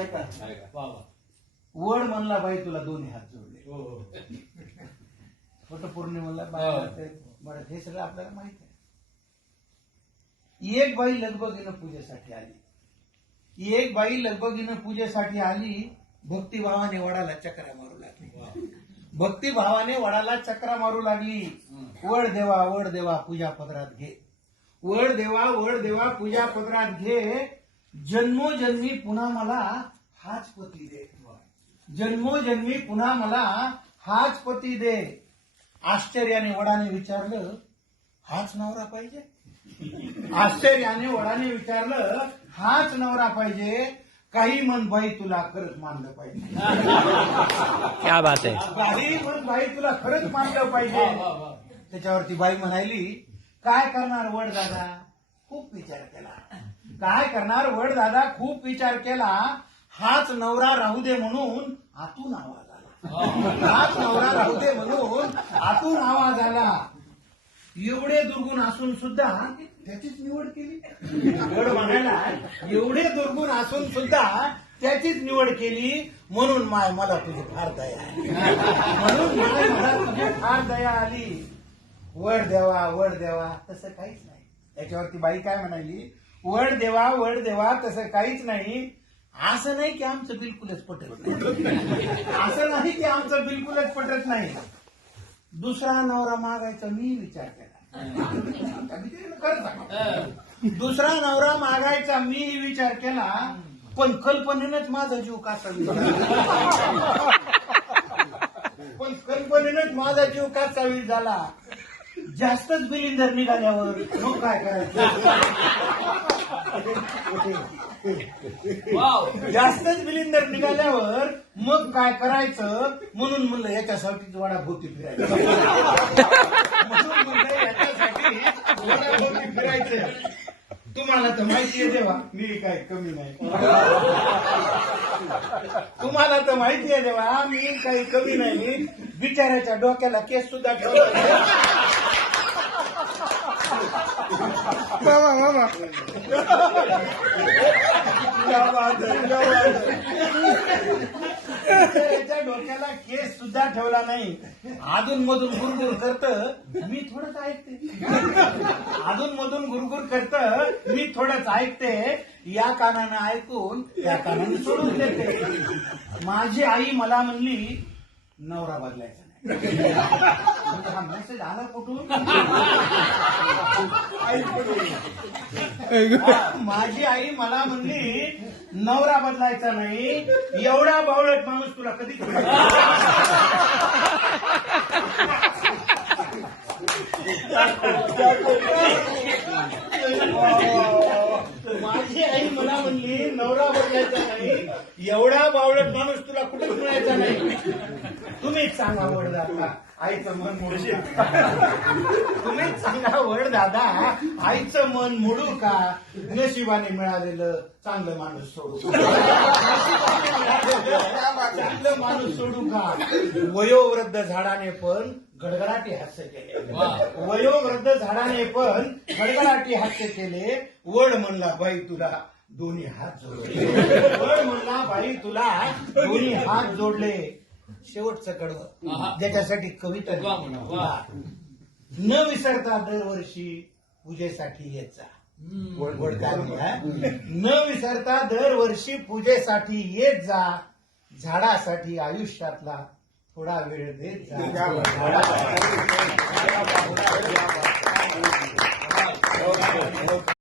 आहे का वड म्हणला बाई तुला दोन्ही हात जोडले फोटो पूर्ण म्हणला बरं, हे सगळं आपल्याला माहित आहे एक बाई लगबगीनं पूजेसाठी आली एक बाई लगबगीनं पूजेसाठी आली भक्तिभावाने वडाला चक्रा मारू लागली भक्तिभावाने वडाला चक्रा मारू लागली वड देवा वड देवा पूजा पदरात घे वड देवा वड देवा पूजा पदरात घे जन्मोजन्मी पुन्हा मला हाच पती दे जन्मोजन्मी पुन्हा मला हाच पती दे आश्चर्याने वडाने विचारलं हाच नवरा पाहिजे आश्चर्याने वडाने विचारलं हाच नवरा पाहिजे काही मन बाई तुला खरंच मानलं पाहिजे बात आहे काही मन बाई तुला खरंच मानलं पाहिजे त्याच्यावरती बाई म्हणायली काय करणार वड दादा खूप विचार केला काय करणार वड दादा खूप विचार केला हाच नवरा राहू दे म्हणून आतून आवाज आला हाच नवरा राहू दे म्हणून आतून आवाज आला एवढे दुर्गुण असून सुद्धा त्याचीच निवड केली वड म्हणायला एवढे दुर्गुण असून सुद्धा त्याचीच निवड केली म्हणून माय मला तुझी फार दया आली म्हणून मला तुझी फार दया आली वड देवा वड देवा तसं काहीच नाही त्याच्यावरती बाई काय म्हणाली वड देवा वड देवा तसं काहीच नाही असं नाही की आमचं बिलकुलच पटत नाही असं नाही की आमचं बिलकुलच पटत नाही दुसरा नवरा मागायचा मी विचार केला दुसरा नवरा मागायचा मी विचार केला पण कल्पनेनच माझा जीव कासा पण कल्पनेनच माझा जीव कासावीर झाला जास्तच बिलिंदर निघाल्यावर मग काय करायचं जास्तच बिलिंदर निघाल्यावर मग काय करायचं म्हणून म्हणलं याच्यासाठी वडा भोवती फिरायचं तुम्हाला तर माहिती आहे देवा मी काय कमी नाही तुम्हाला तर माहिती आहे देवा मी काही कमी नाही बिचाऱ्याच्या डोक्याला केस सुद्धा ठेवला मामा मामा त्याच्या डोक्याला केस सुद्धा ठेवला नाही अजून मधून गुरगुर करत मी थोडंच ऐकते अधून मधून गुरगुर करत मी थोडंच ऐकते या कानानं ऐकून त्या कानानं सोडून देते माझी आई मला म्हणली नवरा बदलायचा नाही हा मेसेज आला कुठून माझी आई मला म्हणली नवरा बदलायचा नाही एवढा बावळट माणूस तुला कधी माझी आई मला म्हणली नवरा बदलायचा नाही एवढा बावळट माणूस तुला कुठे मिळायचा नाही तुम्हीच सांगा वड दादा आईचं मन मोडू तुम्हीच सांगा वड दादा आईचं मन मोडू का नशिबाने मिळालेलं चांगलं माणूस सोडू चांगलं माणूस सोडू का वयोवृद्ध झाडाने पण गडगडाटी हास्य केले वयोवृद्ध झाडाने पण गडगडाटी हास्य केले वड म्हणला बाई तुला दोन्ही हात जोडले वड म्हणला बाई तुला दोन्ही हात जोडले शेवटचं कडवं ज्याच्यासाठी कविता न विसरता दरवर्षी पूजेसाठी येत जा न विसरता दरवर्षी पूजेसाठी येत जा झाडासाठी आयुष्यातला थोडा वेळ देत जा